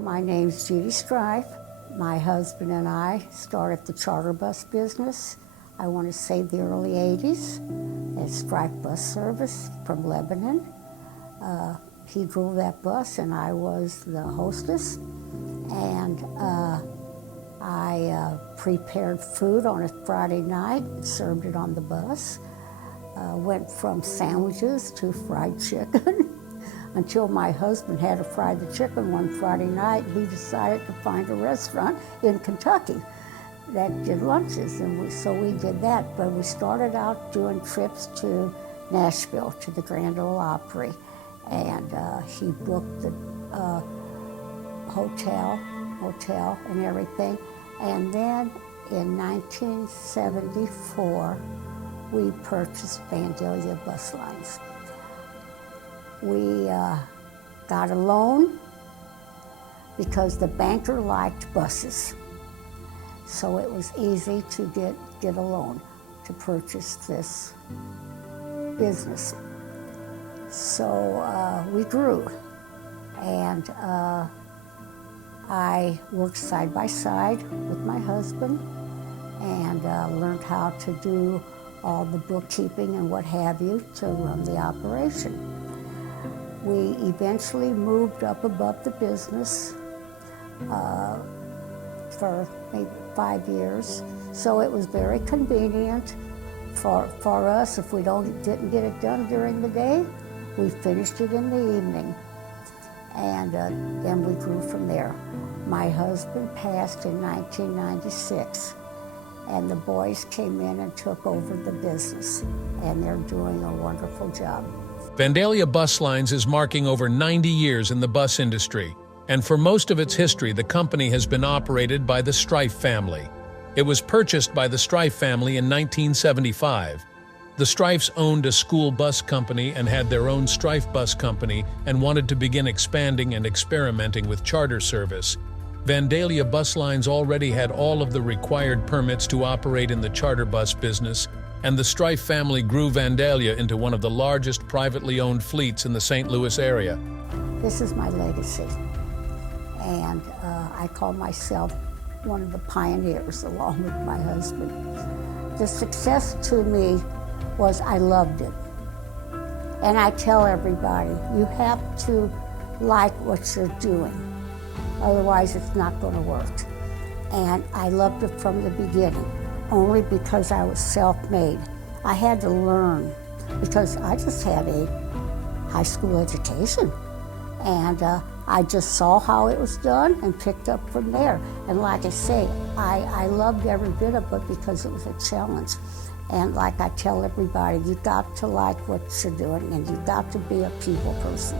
My name's Judy Streif. My husband and I started the charter bus business, I want to say the early 80s, at Streif Bus Service from Lebanon. He drove that bus and I was the hostess. And I prepared food on a Friday night, served it on the bus. Went from sandwiches to fried chicken until my husband had to fry the chicken one Friday night. We decided to find a restaurant in Kentucky that did lunches, and so we did that. But we started out doing trips to Nashville, to the Grand Ole Opry, and he booked the hotel and everything. And then in 1974, we purchased Vandalia Bus Lines. We got a loan because the banker liked buses. So it was easy to get a loan to purchase this business. So we grew, and I worked side by side with my husband and learned how to do all the bookkeeping and what have you to run the operation. We eventually moved up above the business for maybe 5 years. So it was very convenient for us. If we didn't get it done during the day, we finished it in the evening. And then we grew from there. My husband passed in 1996, and the boys came in and took over the business, and they're doing a wonderful job. Vandalia Bus Lines is marking over 90 years in the bus industry, and for most of its history, the company has been operated by the Streif family. It was purchased by the Streif family in 1975. The Streifs owned a school bus company and had their own Streif Bus Company and wanted to begin expanding and experimenting with charter service. Vandalia Bus Lines already had all of the required permits to operate in the charter bus business, and the Streif family grew Vandalia into one of the largest privately owned fleets in the St. Louis area. This is my legacy, and I call myself one of the pioneers along with my husband. The success to me was I loved it. And I tell everybody, you have to like what you're doing. Otherwise, it's not going to work. And I loved it from the beginning, only because I was self-made. I had to learn because I just had a high school education. And I just saw how it was done and picked up from there. And like I say, I loved every bit of it because it was a challenge. And like I tell everybody, you got to like what you're doing and you got to be a people person.